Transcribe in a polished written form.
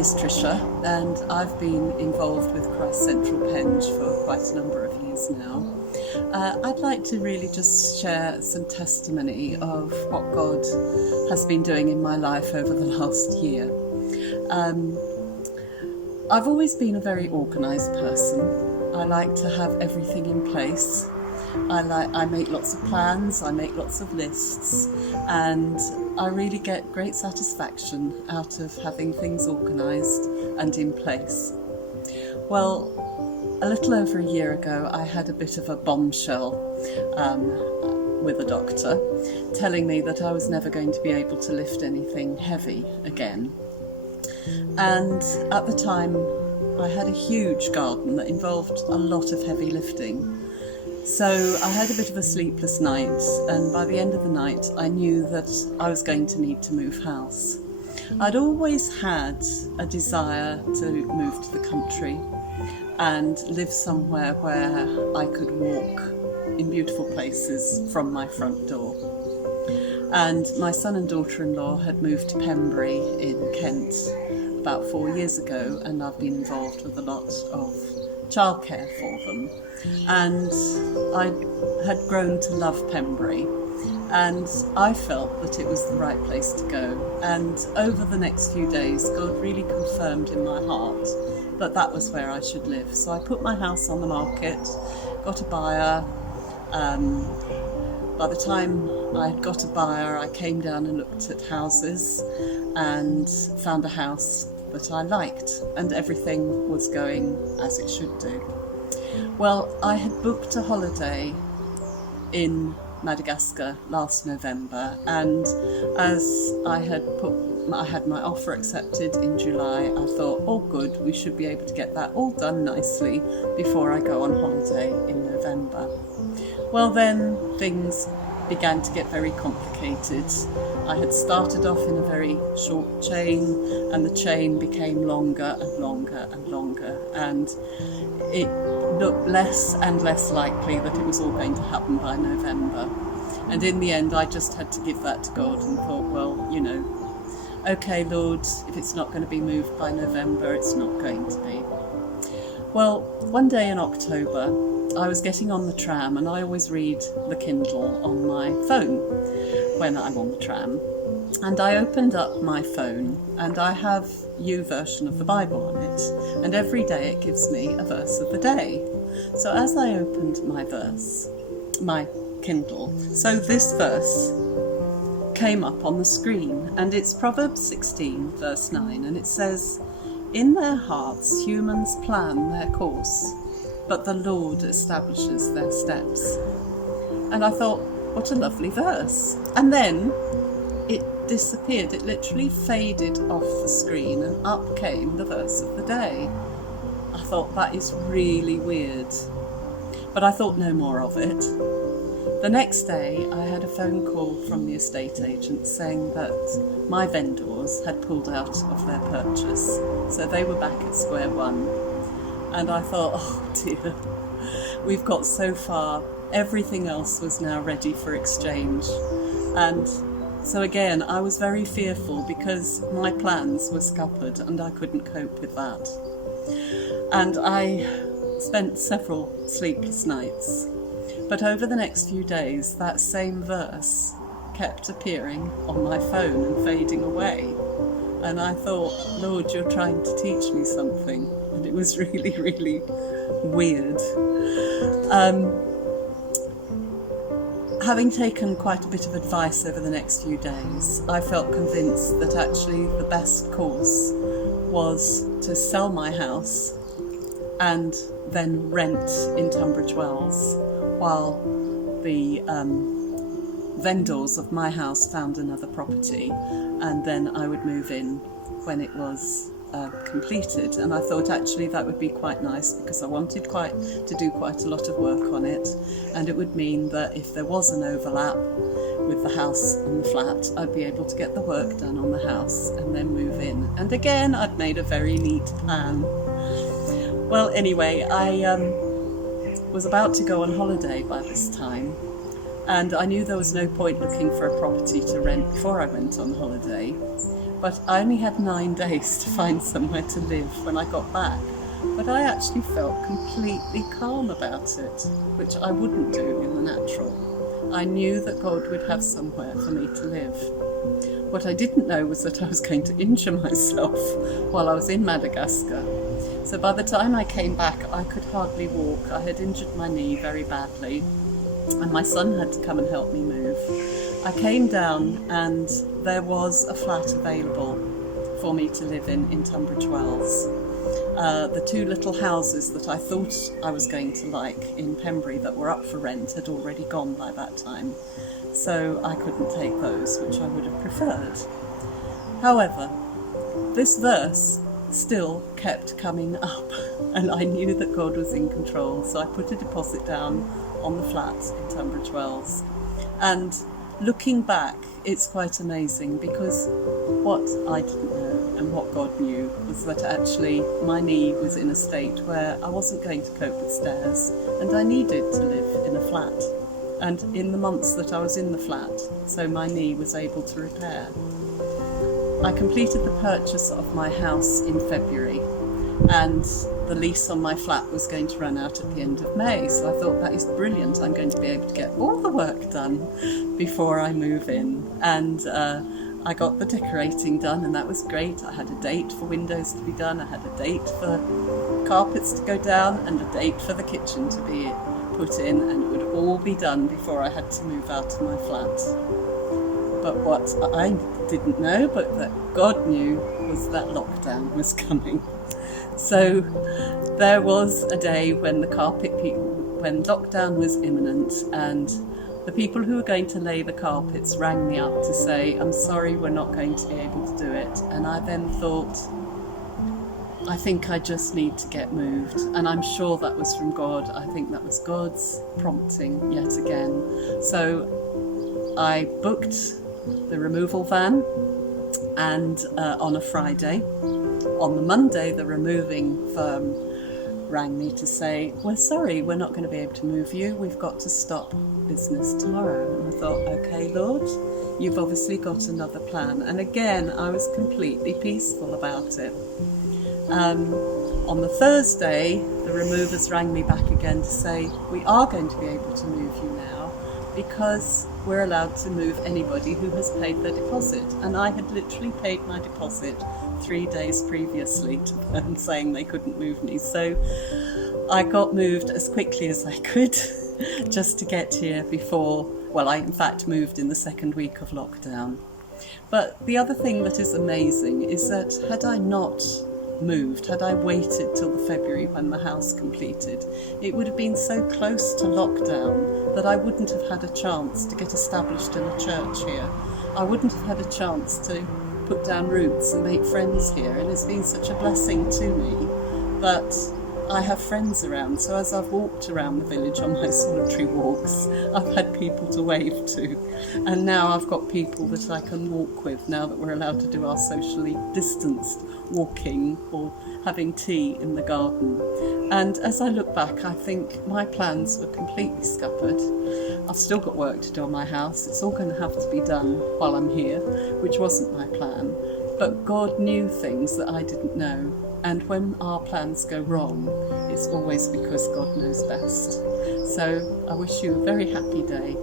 is Trisha, and I've been involved with Christ Central Penge for quite a number of years now. I'd like to really just share some testimony of what God has been doing in my life over the last year. I've always been a very organised person. I like to have everything in place. I make lots of plans, I make lots of lists, and I really get great satisfaction out of having things organised and in place. Well, a little over a year ago, I had a bit of a bombshell with a doctor telling me that I was never going to be able to lift anything heavy again. And at the time, I had a huge garden that involved a lot of heavy lifting. So I had a bit of a sleepless night, and by the end of the night I knew that I was going to need to move house. I'd always had a desire to move to the country and live somewhere where I could walk in beautiful places from my front door. And my son and daughter-in-law had moved to Pembury in Kent about 4 years ago, and I've been involved with a lot of childcare for them. And I had grown to love Pembury, and I felt that it was the right place to go. And over the next few days, God really confirmed in my heart that that was where I should live. So I put my house on the market, got a buyer. By the time I had got a buyer, I came down and looked at houses and found a house that I liked, and everything was going as it should do. Well, I had booked a holiday in Madagascar last November, and as I had my offer accepted in July, I thought, oh good, we should be able to get that all done nicely before I go on holiday in November. Well, then things began to get very complicated. I had started off in a very short chain, and the chain became longer and longer and longer, and it looked less and less likely that it was all going to happen by November. And in the end, I just had to give that to God and thought, well, okay, Lord, if it's not going to be moved by November, it's not going to be. Well, one day in October, I was getting on the tram, and I always read the Kindle on my phone when I'm on the tram. And I opened up my phone, and I have YouVersion of the Bible on it, and every day it gives me a verse of the day. So as I opened my Kindle, so this verse came up on the screen, and it's Proverbs 16 verse 9, and it says, "In their hearts humans plan their course, but the Lord establishes their steps." And I thought, what a lovely verse. And then it disappeared. It literally faded off the screen, and up came the verse of the day. I thought, that is really weird. But I thought no more of it. The next day, I had a phone call from the estate agent saying that my vendors had pulled out of their purchase. So they were back at square one. And I thought, oh dear, we've got so far. Everything else was now ready for exchange. And so again, I was very fearful because my plans were scuppered and I couldn't cope with that. And I spent several sleepless nights. But over the next few days, that same verse kept appearing on my phone and fading away. And I thought, Lord, you're trying to teach me something. And it was really, really weird. Having taken quite a bit of advice over the next few days, I felt convinced that actually the best course was to sell my house and then rent in Tunbridge Wells while the vendors of my house found another property, and then I would move in when it was completed. And I thought actually that would be quite nice because I wanted to do quite a lot of work on it, and it would mean that if there was an overlap with the house and the flat, I'd be able to get the work done on the house and then move in. And again, I'd made a very neat plan. Well, anyway, I was about to go on holiday by this time, and I knew there was no point looking for a property to rent before I went on holiday. But I only had 9 days to find somewhere to live when I got back. But I actually felt completely calm about it, which I wouldn't do in the natural. I knew that God would have somewhere for me to live. What I didn't know was that I was going to injure myself while I was in Madagascar. So by the time I came back, I could hardly walk. I had injured my knee very badly, and my son had to come and help me move. I came down and there was a flat available for me to live in Tunbridge Wells. The 2 little houses that I thought I was going to like in Pembury that were up for rent had already gone by that time, so I couldn't take those, which I would have preferred. However, this verse still kept coming up, and I knew that God was in control, so I put a deposit down on the flat in Tunbridge Wells. And looking back, it's quite amazing, because what I didn't know and what God knew was that actually my knee was in a state where I wasn't going to cope with stairs, and I needed to live in a flat. And in the months that I was in the flat, so my knee was able to repair. I completed the purchase of my house in February, and the lease on my flat was going to run out at the end of May, so I thought, that is brilliant, I'm going to be able to get all the work done before I move in. And I got the decorating done, and that was great. I had a date for windows to be done, I had a date for carpets to go down, and a date for the kitchen to be put in, and it would all be done before I had to move out of my flat. But what I didn't know, but that God knew, was that lockdown was coming. So there was a day when when lockdown was imminent, and the people who were going to lay the carpets rang me up to say, I'm sorry, we're not going to be able to do it. And I then thought, I think I just need to get moved. And I'm sure that was from God. I think that was God's prompting yet again. So I booked the removal van, and on a Friday. On the Monday, the removing firm rang me to say, we're sorry, we're not going to be able to move you. We've got to stop business tomorrow. And I thought, okay, Lord, you've obviously got another plan. And again, I was completely peaceful about it. On the Thursday, the removers rang me back again to say, we are going to be able to move you now, because we're allowed to move anybody who has paid their deposit. And I had literally paid my deposit 3 days previously to them, saying they couldn't move me. So I got moved as quickly as I could just to get here before, well, I in fact moved in the second week of lockdown. But the other thing that is amazing is that had I not moved, had I waited till the February when the house completed, it would have been so close to lockdown that I wouldn't have had a chance to get established in a church here. I wouldn't have had a chance to put down roots and make friends here, and it's been such a blessing to me that I have friends around. So as I've walked around the village on my solitary walks, I've had people to wave to, and now I've got people that I can walk with now that we're allowed to do our socially distanced walking or having tea in the garden. And as I look back, I think my plans were completely scuppered. I've still got work to do on my house. It's all going to have to be done while I'm here, which wasn't my plan. But God knew things that I didn't know. And when our plans go wrong, it's always because God knows best. So I wish you a very happy day.